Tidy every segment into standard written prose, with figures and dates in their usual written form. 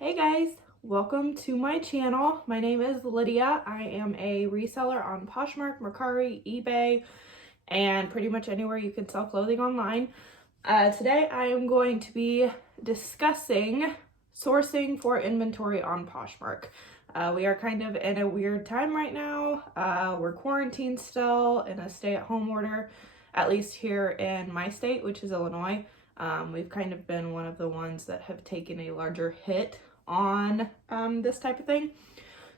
Hey guys, welcome to my channel. My name is Lydia. I am a reseller on Poshmark, Mercari, eBay, and pretty much anywhere you can sell clothing online. Today I am going to be discussing sourcing for inventory on Poshmark. We are kind of in a weird time right now. We're quarantined still in a stay-at-home order, at least here in my state, which is Illinois. We've kind of been one of the ones that have taken a larger hit on this type of thing.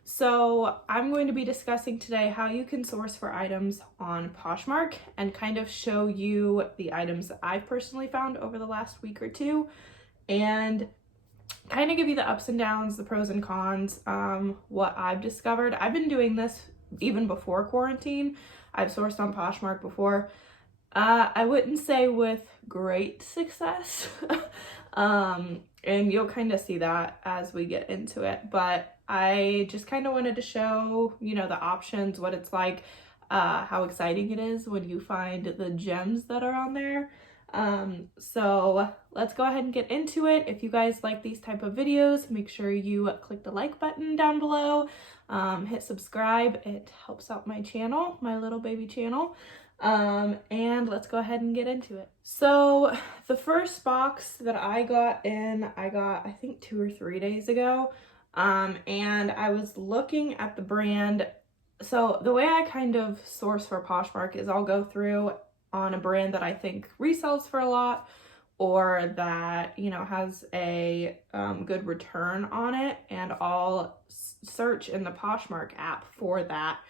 So I'm going to be discussing today how you can source for items on Poshmark and kind of show you the items that I've personally found over the last week or two and kind of give you the ups and downs, the pros and cons, what I've discovered. I've been doing this even before quarantine. I've sourced on Poshmark before. I wouldn't say with great success, and you'll kind of see that as we get into it, but I just kind of wanted to show, you know, the options, what it's like, how exciting it is when you find the gems that are on there. So let's go ahead and get into it. If you guys like these type of videos, make sure you click the like button down below, hit subscribe. It helps out my channel, my little baby channel. And let's go ahead and get into it. So the first box that I got I think 2 or 3 days ago. And I was looking at the brand. So the way I kind of source for Poshmark is I'll go through on a brand that I think resells for a lot, or that, you know, has a good return on it, and I'll search in the Poshmark app for that.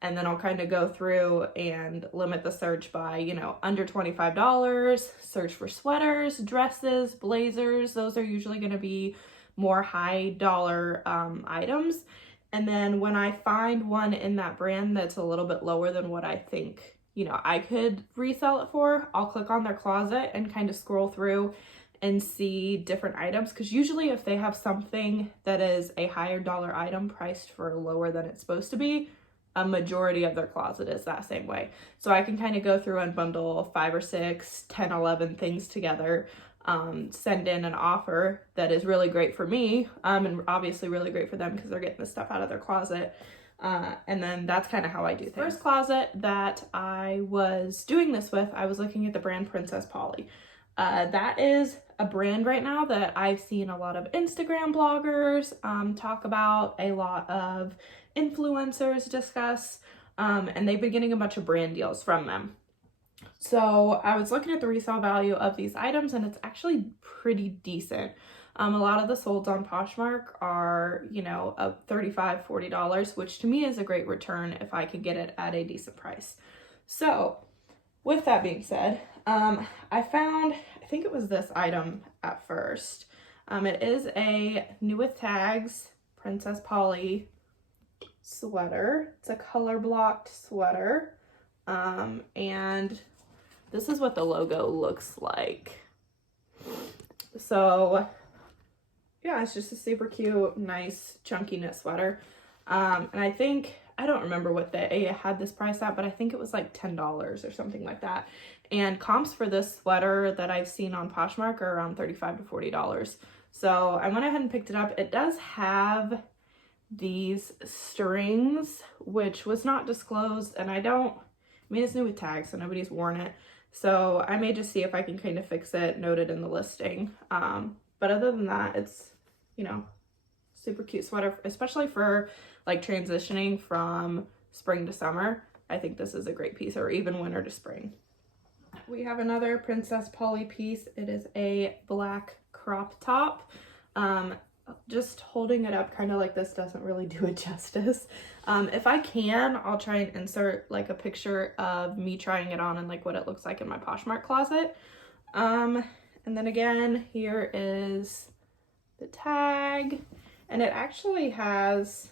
And then I'll kind of go through and limit the search by, you know, under $25, search for sweaters, dresses, blazers. Those are usually going to be more high dollar items. And then when I find one in that brand that's a little bit lower than what I think, you know, I could resell it for, I'll click on their closet and kind of scroll through and see different items. Because usually if they have something that is a higher dollar item priced for lower than it's supposed to be, a majority of their closet is that same way. So I can kind of go through and bundle 5 or 6, 10, 11 things together, send in an offer that is really great for me, and obviously really great for them because they're getting the stuff out of their closet. And then that's kind of how I do things. First closet that I was doing this with, I was looking at the brand Princess Polly. That is a brand right now that I've seen a lot of Instagram bloggers talk about, a lot of influencers discuss, and they've been getting a bunch of brand deals from them. So I was looking at the resale value of these items, and it's actually pretty decent. A lot of the solds on Poshmark are, you know, $35, $40, which to me is a great return if I could get it at a decent price. So with that being said, I found, I think it was this item at first. It is a new with tags Princess Polly sweater. It's a color blocked sweater. And this is what the logo looks like. So yeah, it's just a super cute, nice, chunky knit sweater. And I think, I don't remember what they had this price at, but I think it was like $10 or something like that. And comps for this sweater that I've seen on Poshmark are around $35 to $40. So I went ahead and picked it up. It does have these strings, which was not disclosed, and I mean, it's new with tags, so nobody's worn it. So I may just see if I can kind of fix it, note it in the listing. But other than that, it's, you know, super cute sweater, especially for like transitioning from spring to summer. I think this is a great piece, or even winter to spring. We have another Princess Polly piece. It is a black crop top. Just holding it up kind of like this doesn't really do it justice. If I can, I'll try and insert like a picture of me trying it on and like what it looks like in my Poshmark closet. And then again, here is the tag, and it actually has,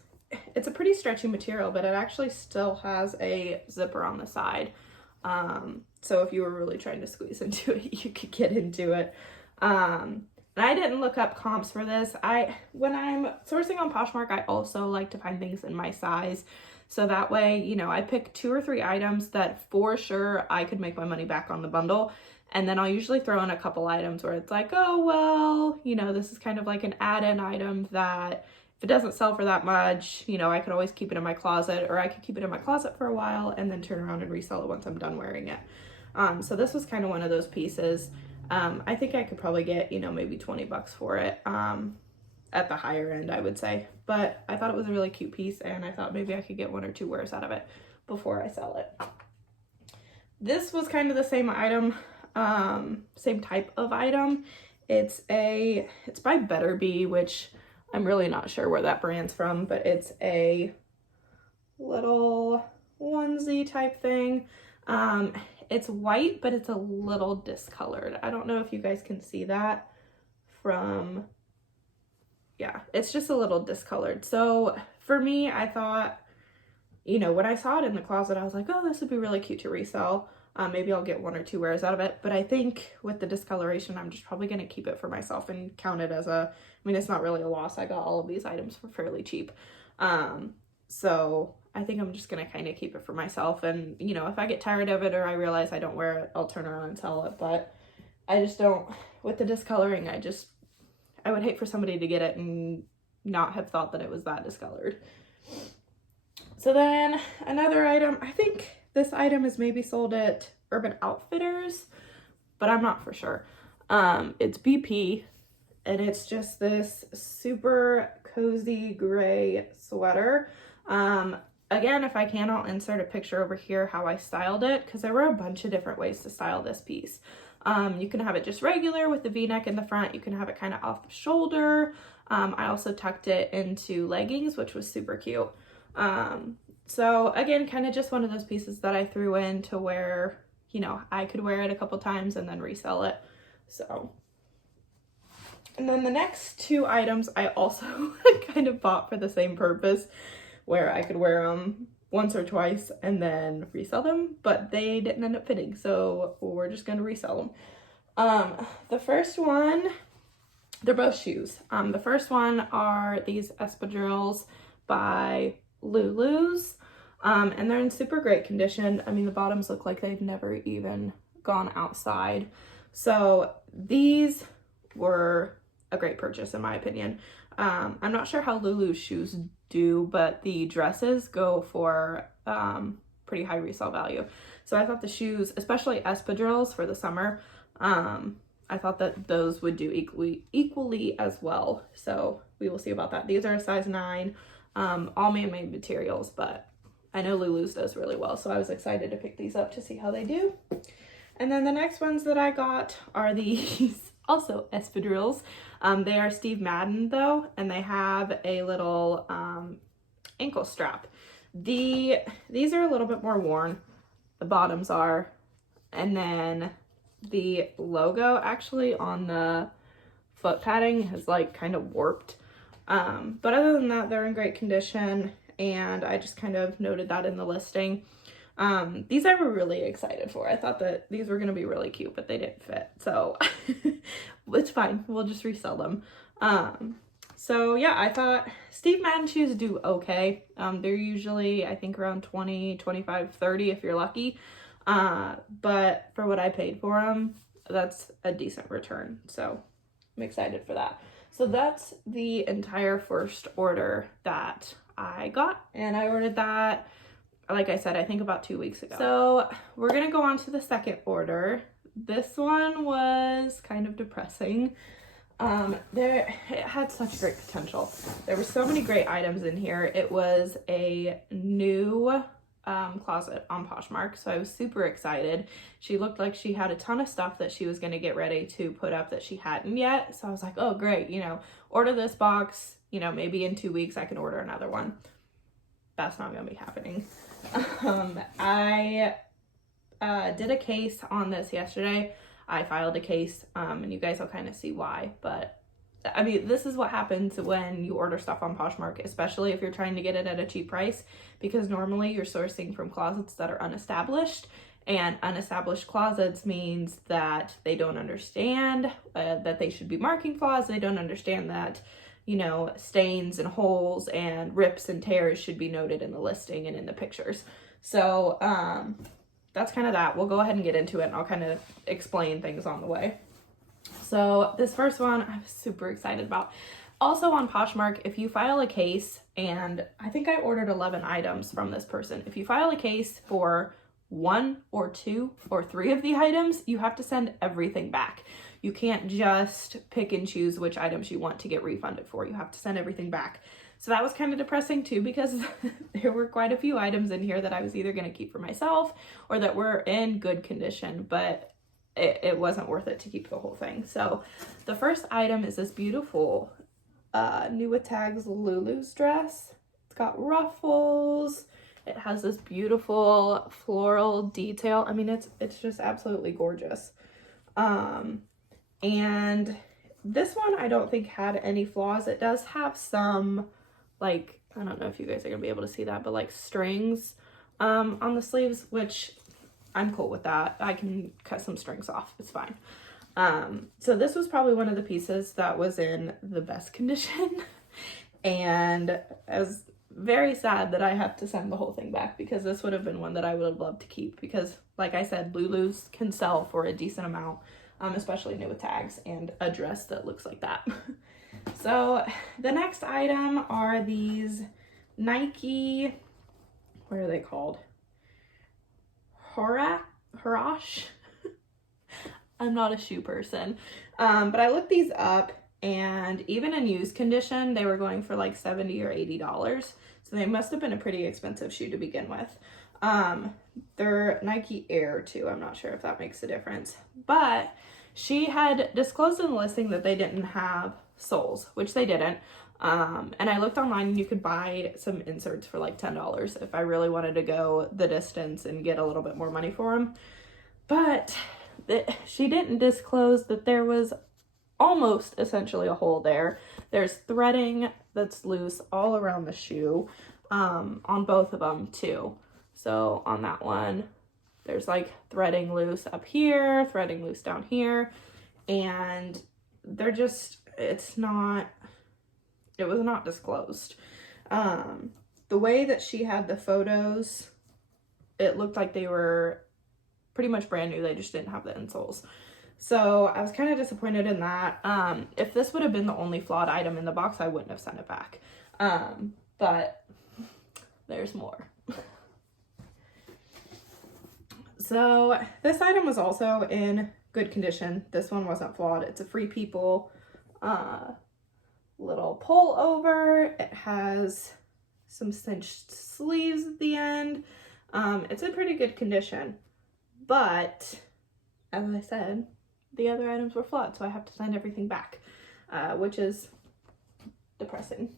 it's a pretty stretchy material, but it actually still has a zipper on the side. So if you were really trying to squeeze into it, you could get into it. And I didn't look up comps for this. When I'm sourcing on Poshmark, I also like to find things in my size. So that way, you know, I pick 2 or 3 items that for sure I could make my money back on the bundle. And then I'll usually throw in a couple items where it's like, oh, well, you know, this is kind of like an add-in item that if it doesn't sell for that much, you know, I could always keep it in my closet, or I could keep it in my closet for a while and then turn around and resell it once I'm done wearing it. So this was kind of one of those pieces. I think I could probably get, you know, maybe 20 bucks for it, at the higher end, I would say. But I thought it was a really cute piece, and I thought maybe I could get 1 or 2 wears out of it before I sell it. This was kind of the same item, same type of item. It's by Better Be, which I'm really not sure where that brand's from, but it's a little onesie type thing. It's white, but it's a little discolored. I don't know if you guys can see that from, yeah, it's just a little discolored. So for me, I thought, you know, when I saw it in the closet, I was like, oh, this would be really cute to resell. Maybe I'll get 1 or 2 wears out of it. But I think with the discoloration, I'm just probably going to keep it for myself and count it as a, I mean, it's not really a loss. I got all of these items for fairly cheap. So I think I'm just going to kind of keep it for myself. And, you know, if I get tired of it or I realize I don't wear it, I'll turn around and sell it. But I just don't, with the discoloring, I would hate for somebody to get it and not have thought that it was that discolored. So then another item, I think this item is maybe sold at Urban Outfitters, but I'm not for sure. It's BP, and it's just this super cozy gray sweater. Again, if I can, I'll insert a picture over here how I styled it, because there were a bunch of different ways to style this piece. You can have it just regular with the V-neck in the front. You can have it kind of off the shoulder. I also tucked it into leggings, which was super cute. So again, kind of just one of those pieces that I threw in to where, you know, I could wear it a couple times and then resell it. So, and then the next 2 items I also kind of bought for the same purpose, where I could wear them once or twice and then resell them, but they didn't end up fitting, so we're just going to resell them. The first one, they're both shoes. The first one are these espadrilles by Lulu's, and they're in super great condition. I mean, the bottoms look like they've never even gone outside. So these were a great purchase in my opinion. I'm not sure how Lulu's shoes do, but the dresses go for pretty high resale value. So I thought the shoes, especially espadrilles for the summer, I thought that those would do equally as well. So we will see about that. These are a size 9, all man-made materials, but I know Lulu's does really well. So I was excited to pick these up to see how they do. And then the next ones that I got are these also espadrilles. They are Steve Madden though, and they have a little ankle strap. These are a little bit more worn. The bottoms are, and then the logo actually on the foot padding has like kind of warped. But other than that, they're in great condition, and I just kind of noted that in the listing. These I were really excited for. I thought that these were going to be really cute, but they didn't fit. So it's fine. We'll just resell them. So yeah, I thought Steve Madden shoes do okay. They're usually, I think, around 20, 25, 30 if you're lucky. But for what I paid for them, that's a decent return. So I'm excited for that. So that's the entire first order that I got. And I ordered that, like I said, I think about 2 weeks ago. So we're gonna go on to the second order. This one was kind of depressing. It had such great potential. There were so many great items in here. It was a new closet on Poshmark, so I was super excited. She looked like she had a ton of stuff that she was going to get ready to put up that she hadn't yet. So I was like, oh great, you know, order this box, you know, maybe in 2 weeks I can order another one. That's not going to be happening. I did a case on this yesterday. I filed a case, and you guys will kind of see why, but I mean, this is what happens when you order stuff on Poshmark, especially if you're trying to get it at a cheap price, because normally you're sourcing from closets that are unestablished, and unestablished closets means that they don't understand that they should be marking flaws. They don't understand that, you know, stains and holes and rips and tears should be noted in the listing and in the pictures. So that's kind of that. We'll go ahead and get into it, and I'll kind of explain things on the way. So this first one I was super excited about. Also on Poshmark, if you file a case, and I think I ordered 11 items from this person. If you file a case for 1 or 2 or 3 of the items, you have to send everything back. You can't just pick and choose which items you want to get refunded for. You have to send everything back. So that was kind of depressing too, because there were quite a few items in here that I was either going to keep for myself or that were in good condition, but it wasn't worth it to keep the whole thing. So the first item is this beautiful New with Tags Lulu's dress. It's got ruffles. It has this beautiful floral detail. I mean, it's just absolutely gorgeous. And this one I don't think had any flaws. It does have some, like, I don't know if you guys are gonna be able to see that, but like strings on the sleeves, which I'm cool with that. I can cut some strings off, it's fine. So this was probably one of the pieces that was in the best condition. And I was very sad that I have to send the whole thing back, because this would have been one that I would have loved to keep, because like I said, Lulu's can sell for a decent amount, especially New with Tags, and a dress that looks like that. So the next item are these Nike, what are they called? Harash? I'm not a shoe person, but I looked these up, and even in used condition, they were going for like $70 or $80. So they must have been a pretty expensive shoe to begin with. They're Nike Air too. I'm not sure if that makes a difference, but she had disclosed in the listing that they didn't have soles, which they didn't. And I looked online, and you could buy some inserts for like $10 if I really wanted to go the distance and get a little bit more money for them. But she didn't disclose that there was almost essentially a hole there. There's threading that's loose all around the shoe, on both of them too. So on that one, there's like threading loose up here, threading loose down here, and they're just, it was not disclosed. The way that she had the photos, it looked like they were pretty much brand new. They just didn't have the insoles. So I was kind of disappointed in that. If this would have been the only flawed item in the box, I wouldn't have sent it back. But there's more. So this item was also in good condition. This one wasn't flawed. It's a Free People little pull over. It has some cinched sleeves at the end. It's in pretty good condition, but as I said, the other items were flawed, so I have to send everything back, which is depressing.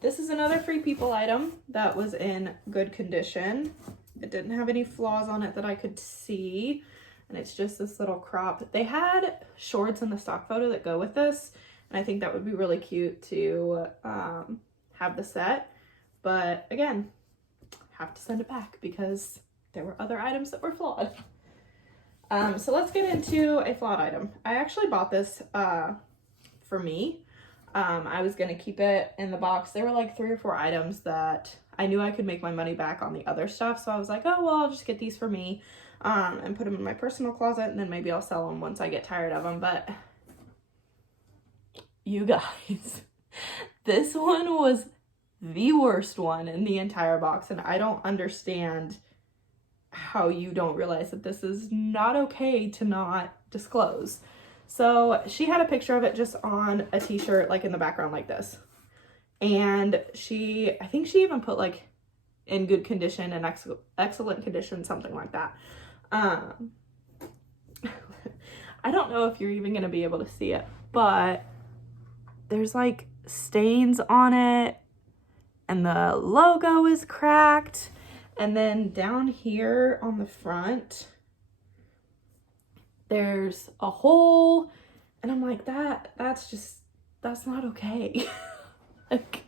This is another Free People item that was in good condition. It didn't have any flaws on it that I could see, and it's just this little crop. They had shorts in the stock photo that go with this, and I think that would be really cute to have the set, but again, have to send it back because there were other items that were flawed. So let's get into a flawed item. I actually bought this for me. I was gonna keep it in the box. There were like 3 or 4 items that I knew I could make my money back on the other stuff, so I was like, oh well, I'll just get these for me and put them in my personal closet, and then maybe I'll sell them once I get tired of them. But you guys, this one was the worst one in the entire box, and I don't understand how you don't realize that this is not okay to not disclose. So she had a picture of it just on a t-shirt, like in the background like this. And I think she even put like in good condition and excellent condition, something like that. I don't know if you're even going to be able to see it, but there's like stains on it, and the logo is cracked. And then down here on the front, there's a hole, and I'm like, that's not okay. Like,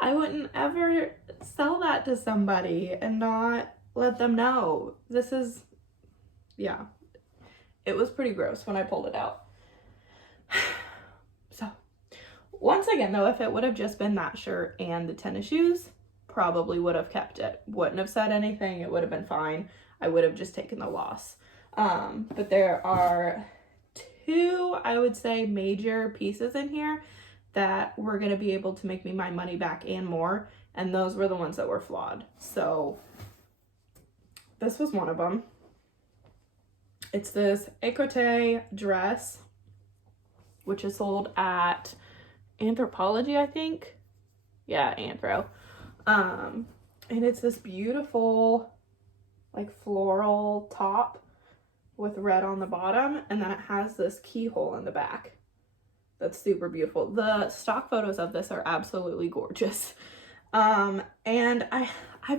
I wouldn't ever sell that to somebody and not let them know. Yeah, it was pretty gross when I pulled it out. So once again though, if it would have just been that shirt and the tennis shoes, probably would have kept it. Wouldn't have said anything. It would have been fine. I would have just taken the loss. But there are two, I would say, major pieces in here that were going to be able to make me my money back and more, and those were the ones that were flawed. So this was one of them. It's this écoté dress, which is sold at Anthropologie, I think. Yeah, Anthro. And it's this beautiful, like, floral top with red on the bottom, and then it has this keyhole in the back. That's super beautiful. The stock photos of this are absolutely gorgeous. And I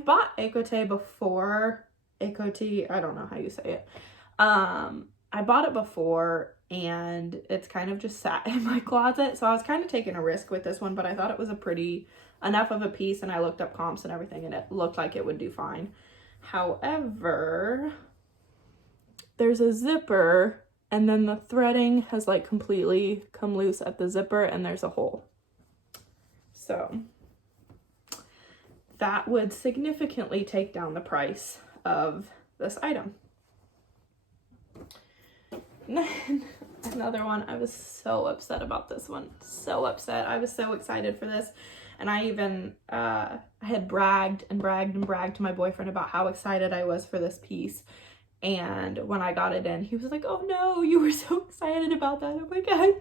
bought écoté before. Écoté, I don't know how you say it. I bought it before, and it's kind of just sat in my closet, so I was kind of taking a risk with this one, but I thought it was a pretty enough of a piece, and I looked up comps and everything, and it looked like it would do fine. However, there's a zipper, and then the threading has like completely come loose at the zipper, and there's a hole. So that would significantly take down the price of this item. And then another one, I was so upset about this one. So upset. I was so excited for this. And I even, I had bragged to my boyfriend about how excited I was for this piece. And when I got it in, he was like, oh no, you were so excited about that. I'm like, I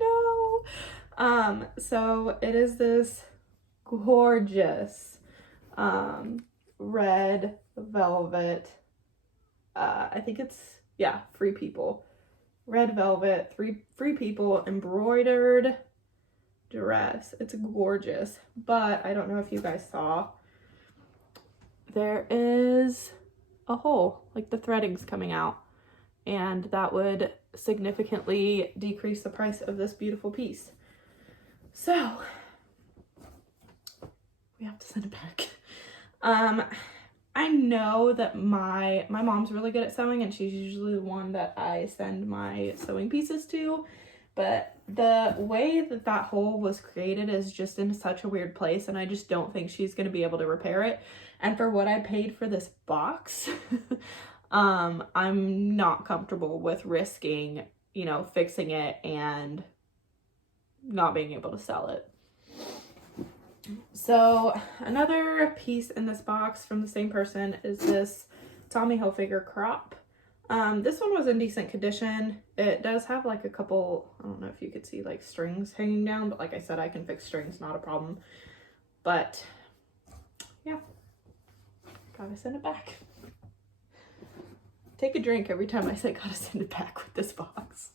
know. So it is this gorgeous red velvet, I think it's, yeah, Free People. Red velvet, Free People embroidered dress. It's gorgeous, but I don't know if you guys saw, there is a hole, like the threading's coming out, and that would significantly decrease the price of this beautiful piece. So we have to send it back. I know that my mom's really good at sewing, and she's usually the one that I send my sewing pieces to, but the way that that hole was created is just in such a weird place, and I just don't think she's going to be able to repair it. And for what I paid for this box, I'm not comfortable with risking, you know, fixing it and not being able to sell it. So another piece in this box from the same person is this Tommy Hilfiger crop. This one was in decent condition. It does have like a couple, I don't know if you could see like strings hanging down, but like I said, I can fix strings, not a problem. But yeah, gotta send it back. Take a drink every time I say gotta send it back with this box.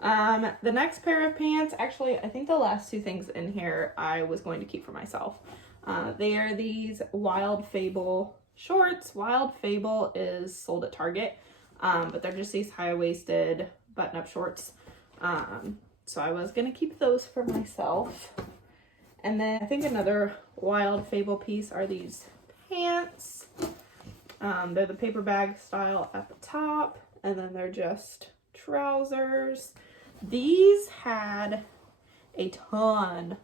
The next pair of pants, actually, I think the last two things in here I was going to keep for myself. They are these Wild Fable shorts. Wild Fable is sold at Target, but they're just these high-waisted button-up shorts. So I was going to keep those for myself. And then I think another Wild Fable piece are these pants. They're the paper bag style at the top, and then they're just trousers. These had a ton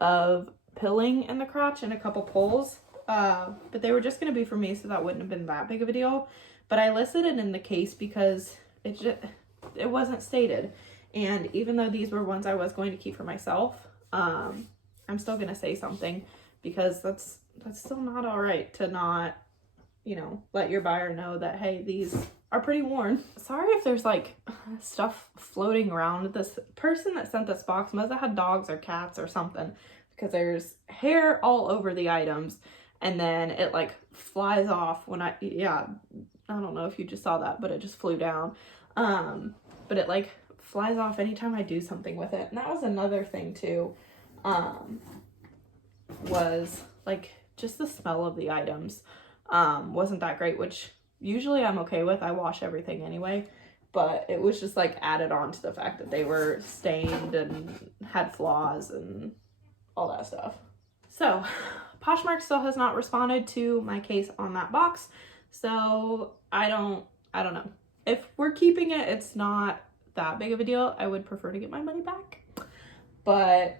of pilling in the crotch and a couple pulls, but they were just going to be for me, so that wouldn't have been that big of a deal. But I listed it in the case because it wasn't stated, and even though these were ones I was going to keep for myself, I'm still going to say something, because that's still not all right to not, you know, let your buyer know that, hey, these are pretty worn. Sorry if there's like stuff floating around. This person that sent this box must have had dogs or cats or something, because there's hair all over the items, and then it like flies off when I don't know if you just saw that, but it just flew down. But it like flies off anytime I do something with it. And that was another thing too, was like just the smell of the items wasn't that great, which usually I'm okay with. I wash everything anyway, but it was just like added on to the fact that they were stained and had flaws and all that stuff. So Poshmark still has not responded to my case on that box, so I don't know. If we're keeping it, it's not that big of a deal. I would prefer to get my money back, but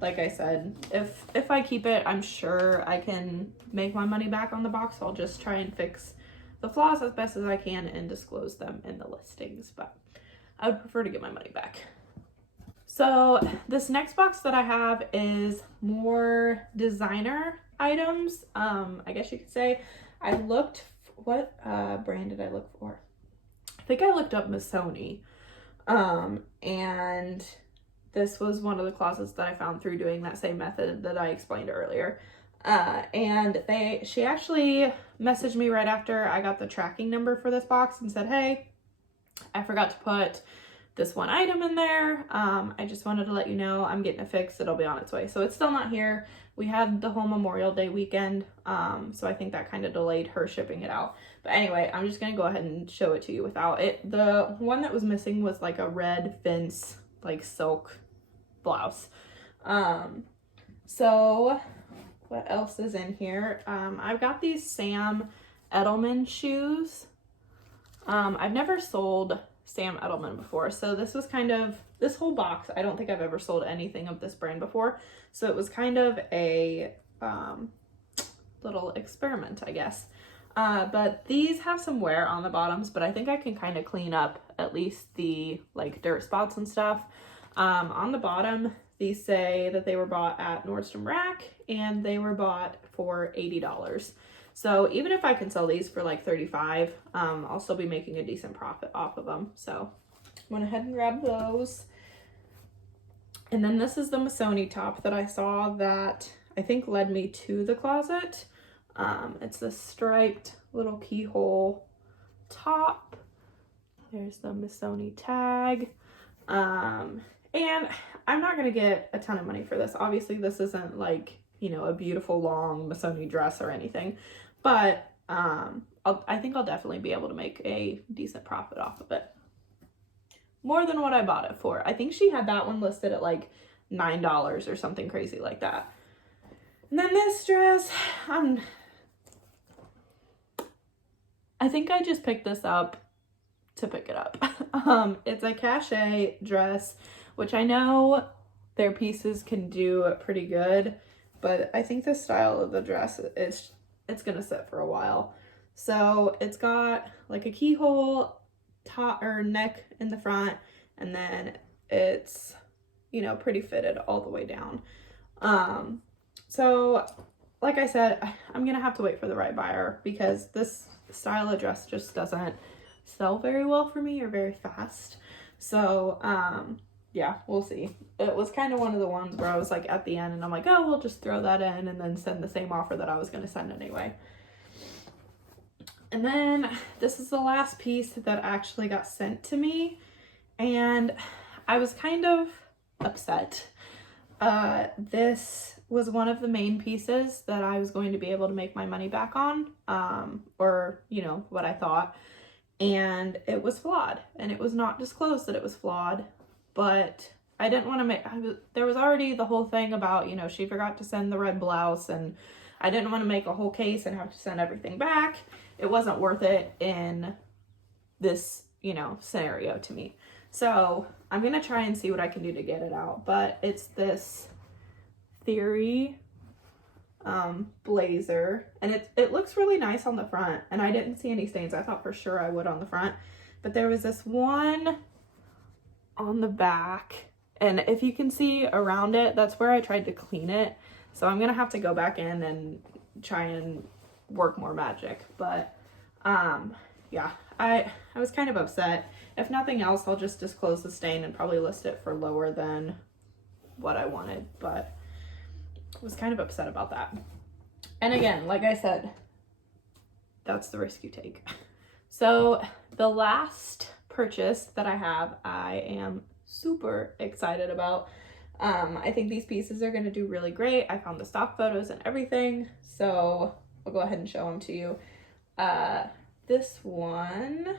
like I said, if I keep it, I'm sure I can make my money back on the box. I'll just try and fix the flaws as best as I can and disclose them in the listings, but I would prefer to get my money back. So this next box that I have is more designer items. I guess you could say. I looked, what brand did I look for? I think I looked up Missoni. And this was one of the closets that I found through doing that same method that I explained earlier. And she actually messaged me right after I got the tracking number for this box and said, hey, I forgot to put this one item in there. I just wanted to let you know I'm getting it fixed. It'll be on its way. So it's still not here. We had the whole Memorial Day weekend. So I think that kind of delayed her shipping it out. But anyway, I'm just going to go ahead and show it to you without it. The one that was missing was like a red fence, like silk blouse. So what else is in here? I've got these Sam Edelman shoes. I've never sold Sam Edelman before, so this was kind of, this whole box, I don't think I've ever sold anything of this brand before, so it was kind of a little experiment, I guess. But these have some wear on the bottoms, but I think I can kind of clean up at least the like dirt spots and stuff. On the bottom, these say that they were bought at Nordstrom Rack and they were bought for $80. So even if I can sell these for like $35, I'll still be making a decent profit off of them. So went ahead and grabbed those. And then this is the Missoni top that I saw that I think led me to the closet. It's this striped little keyhole top. There's the Missoni tag. And I'm not going to get a ton of money for this. Obviously, this isn't like, you know, a beautiful long Missoni dress or anything. But I think I'll definitely be able to make a decent profit off of it. More than what I bought it for. I think she had that one listed at like $9 or something crazy like that. And then this dress, I think I just picked this up to pick it up. It's a cachet dress, which I know their pieces can do pretty good, but I think the style of the dress is, it's gonna sit for a while. So it's got like a keyhole top or neck in the front, and then it's, you know, pretty fitted all the way down. So like I said, I'm gonna have to wait for the right buyer because this style of dress just doesn't sell very well for me or very fast. So yeah, we'll see. It was kind of one of the ones where I was like at the end and I'm like, oh, we'll just throw that in and then send the same offer that I was going to send anyway. And then this is the last piece that actually got sent to me, and I was kind of upset. This was one of the main pieces that I was going to be able to make my money back on, or, you know, what I thought. And it was flawed, and it was not disclosed that it was flawed, but I didn't want to make, there was already the whole thing about, you know, she forgot to send the red blouse, and I didn't want to make a whole case and have to send everything back. It wasn't worth it in this, you know, scenario to me. So I'm going to try and see what I can do to get it out, but it's this Theory blazer, and it looks really nice on the front, and I didn't see any stains. I thought for sure I would on the front, but there was this one on the back, and if you can see around it, that's where I tried to clean it. So I'm gonna have to go back in and try and work more magic. But yeah, I was kind of upset. If nothing else, I'll just disclose the stain and probably list it for lower than what I wanted, but I was kind of upset about that. And again, like I said, that's the risk you take. So the last purchase that I have, I am super excited about. I think these pieces are going to do really great. I found the stock photos and everything, so I'll go ahead and show them to you. This one,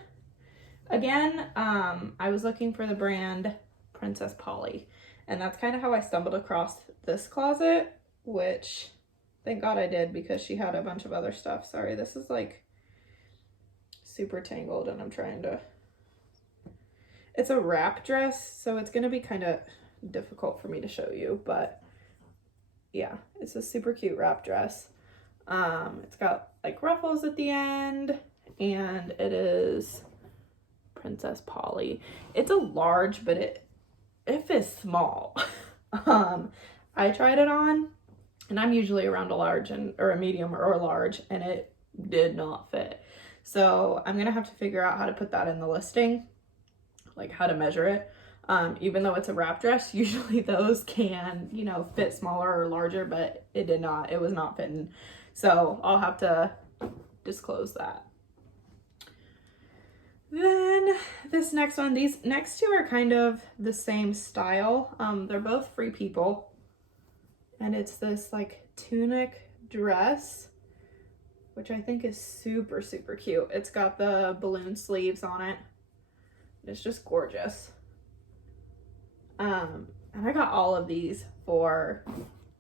again, I was looking for the brand Princess Polly, and that's kind of how I stumbled across this closet, which thank God I did because she had a bunch of other stuff. Sorry, this is like super tangled and I'm trying to, it's a wrap dress, so it's going to be kind of difficult for me to show you, but yeah, it's a super cute wrap dress. It's got like ruffles at the end, and it is Princess Polly. It's a large, but it fits small. I tried it on, and I'm usually around a large or a medium or a large, and it did not fit. So I'm gonna have to figure out how to put that in the listing, like how to measure it. Even though it's a wrap dress, usually those can, you know, fit smaller or larger, but it did not. It was not fitting. So I'll have to disclose that. Then this next one, these next two are kind of the same style. They're both Free People. And it's this like tunic dress, which I think is super, super cute. It's got the balloon sleeves on it. It's just gorgeous. And I got all of these for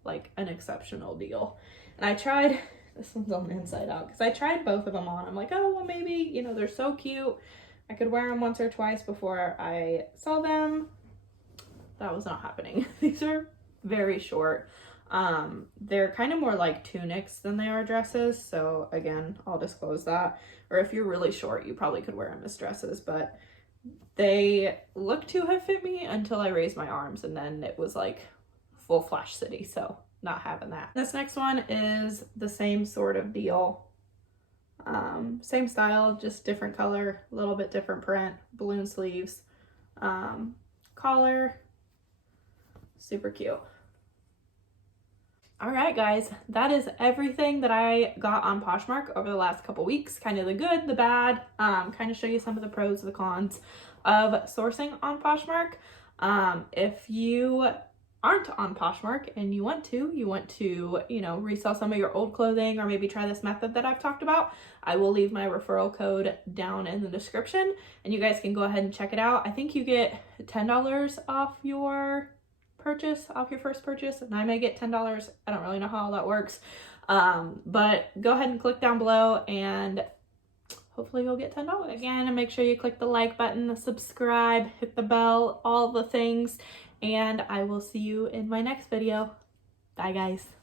like an exceptional deal. And I tried, this one's on the inside out, because I tried both of them on. I'm like, oh, well, maybe, you know, they're so cute. I could wear them once or twice before I sell them. That was not happening. These are very short. They're kind of more like tunics than they are dresses. So again, I'll disclose that. Or if you're really short, you probably could wear them as dresses, but they look to have fit me until I raised my arms, and then it was like full flash city. So not having that. This next one is the same sort of deal. Same style, just different color, a little bit different print, balloon sleeves, collar, super cute. All right, guys, that is everything that I got on Poshmark over the last couple weeks. Kind of the good, the bad, kind of show you some of the pros, the cons of sourcing on Poshmark. If you aren't on Poshmark and you want to, you know, resell some of your old clothing or maybe try this method that I've talked about, I will leave my referral code down in the description and you guys can go ahead and check it out. I think you get $10 off your purchase, off your first purchase, and I may get $10. I don't really know how all that works. But go ahead and click down below and hopefully you'll get $10 again. And make sure you click the like button, the subscribe, hit the bell, all the things. And I will see you in my next video. Bye, guys.